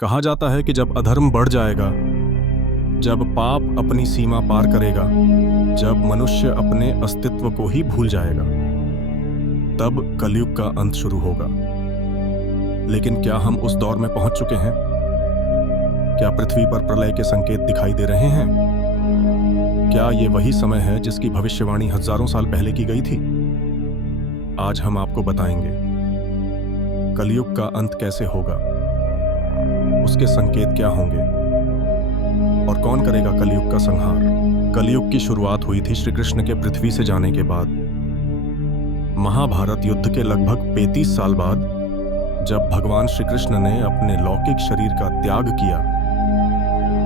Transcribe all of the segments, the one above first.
कहा जाता है कि जब अधर्म बढ़ जाएगा, जब पाप अपनी सीमा पार करेगा, जब मनुष्य अपने अस्तित्व को ही भूल जाएगा, तब कलयुग का अंत शुरू होगा। लेकिन क्या हम उस दौर में पहुंच चुके हैं? क्या पृथ्वी पर प्रलय के संकेत दिखाई दे रहे हैं? क्या ये वही समय है जिसकी भविष्यवाणी हजारों साल पहले की गई थी? आज हम आपको बताएंगे कलयुग का अंत कैसे होगा, उसके संकेत क्या होंगे और कौन करेगा कलयुग का संहार। कलयुग की शुरुआत हुई थी श्री कृष्ण के पृथ्वी से जाने के बाद। महाभारत युद्ध के लगभग 35 साल बाद जब भगवान श्री कृष्ण ने अपने लौकिक शरीर का त्याग किया,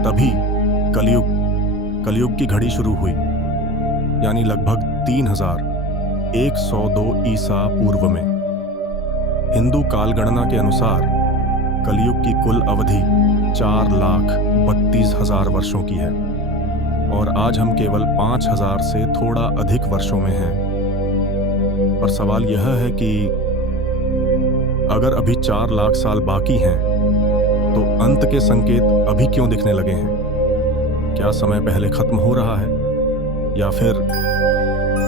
तभी कलयुग की घड़ी शुरू हुई, यानी लगभग 3102 ईसा पूर्व में। हिंदू कालगणना के अनुसार कलयुग की कुल अवधि 4,32,000 वर्षों की है और आज हम केवल 5,000 से थोड़ा अधिक वर्षों में हैं। पर सवाल यह है कि अगर अभी 4 लाख साल बाकी हैं, तो अंत के संकेत अभी क्यों दिखने लगे हैं? क्या समय पहले खत्म हो रहा है, या फिर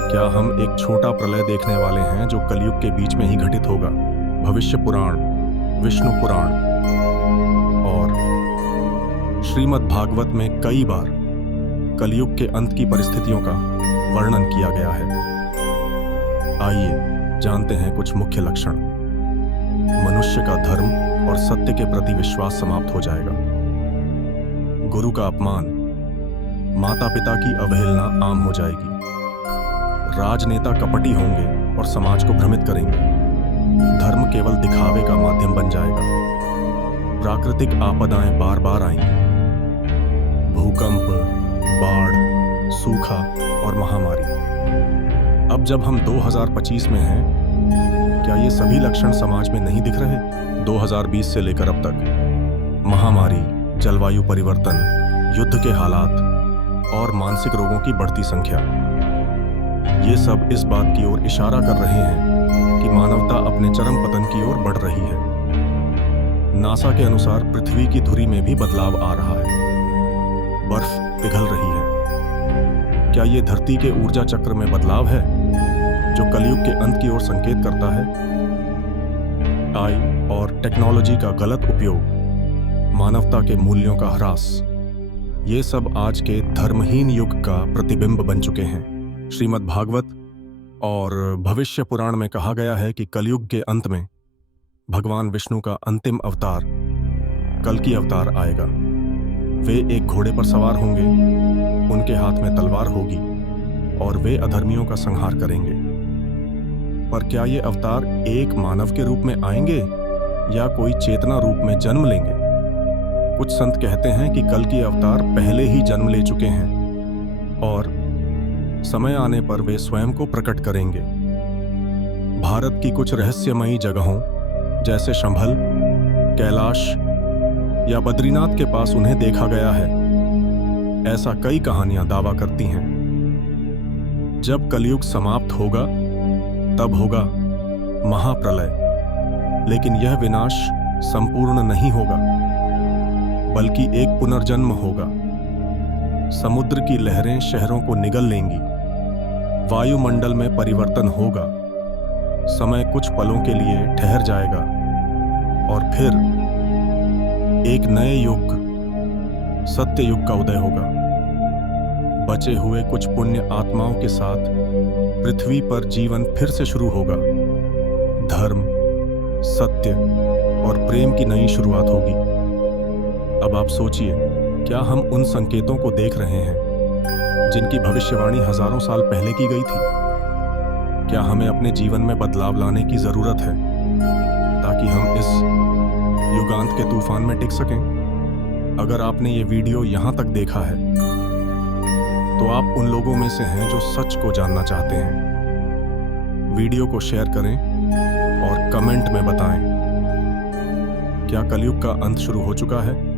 क्या हम एक छोटा प्रलय देखने वाले हैं जो कलयुग के बीच में ही घटित होगा? भविष्य पुराण, विष्णु पुराण और श्रीमद् भागवत में कई बार कलयुग के अंत की परिस्थितियों का वर्णन किया गया है। आइए जानते हैं कुछ मुख्य लक्षण। मनुष्य का धर्म और सत्य के प्रति विश्वास समाप्त हो जाएगा। गुरु का अपमान, माता पिता की अवहेलना आम हो जाएगी। राजनेता कपटी होंगे और समाज को भ्रमित करेंगे। धर्म केवल दिखावे का माध्यम बन जाएगा। प्राकृतिक आपदाएं बार बार आएंगी। भूकंप, बाढ़, सूखा और महामारी। अब जब हम 2025 में हैं, क्या ये सभी लक्षण समाज में नहीं दिख रहे? 2020 से लेकर अब तक महामारी, जलवायु परिवर्तन, युद्ध के हालात और मानसिक रोगों की बढ़ती संख्या, ये सब इस बात की ओर इशारा कर रहे हैं कि मानवता अपने चरम पतन की ओर बढ़ रही है। नासा के अनुसार पृथ्वी की धुरी में भी बदलाव आ रहा है। बर्फ पिघल रही है। क्या ये धरती के ऊर्जा चक्र में बदलाव है जो कलयुग के अंत की ओर संकेत करता है? AI और टेक्नोलॉजी का गलत उपयोग, मानवता के मूल्यों का ह्रास, ये सब आज के धर्महीन युग का प्रतिबिंब बन चुके हैं। श्रीमद् भागवत और भविष्य पुराण में कहा गया है कि कलयुग के अंत में भगवान विष्णु का अंतिम अवतार, कल्कि अवतार आएगा। वे एक घोड़े पर सवार होंगे, उनके हाथ में तलवार होगी और वे अधर्मियों का संहार करेंगे। पर क्या ये अवतार एक मानव के रूप में आएंगे या कोई चेतना रूप में जन्म लेंगे? कुछ संत कहते हैं कि कल्कि अवतार पहले ही जन्म ले चुके हैं और समय आने पर वे स्वयं को प्रकट करेंगे। भारत की कुछ रहस्यमयी जगहों जैसे शंभल, कैलाश या बद्रीनाथ के पास उन्हें देखा गया है। ऐसा कई कहानियां दावा करती हैं। जब कलयुग समाप्त होगा, तब होगा महाप्रलय। लेकिन यह विनाश संपूर्ण नहीं होगा, बल्कि एक पुनर्जन्म होगा। समुद्र की लहरें शहरों को निगल लेंगी। वायुमंडल में परिवर्तन होगा। समय कुछ पलों के लिए ठहर जाएगा और फिर एक नए युग, सत्य युग का उदय होगा। बचे हुए कुछ पुण्य आत्माओं के साथ पृथ्वी पर जीवन फिर से शुरू होगा। धर्म, सत्य और प्रेम की नई शुरुआत होगी। अब आप सोचिए, क्या हम उन संकेतों को देख रहे हैं जिनकी भविष्यवाणी हजारों साल पहले की गई थी? क्या हमें अपने जीवन में बदलाव लाने की जरूरत है ताकि हम इस युगांत के तूफान में टिक सकें? अगर आपने ये वीडियो यहाँ तक देखा है, तो आप उन लोगों में से हैं जो सच को जानना चाहते हैं। वीडियो को शेयर करें और कमेंट में बताएं, क्या कलयुग का अंत शुरू हो चुका है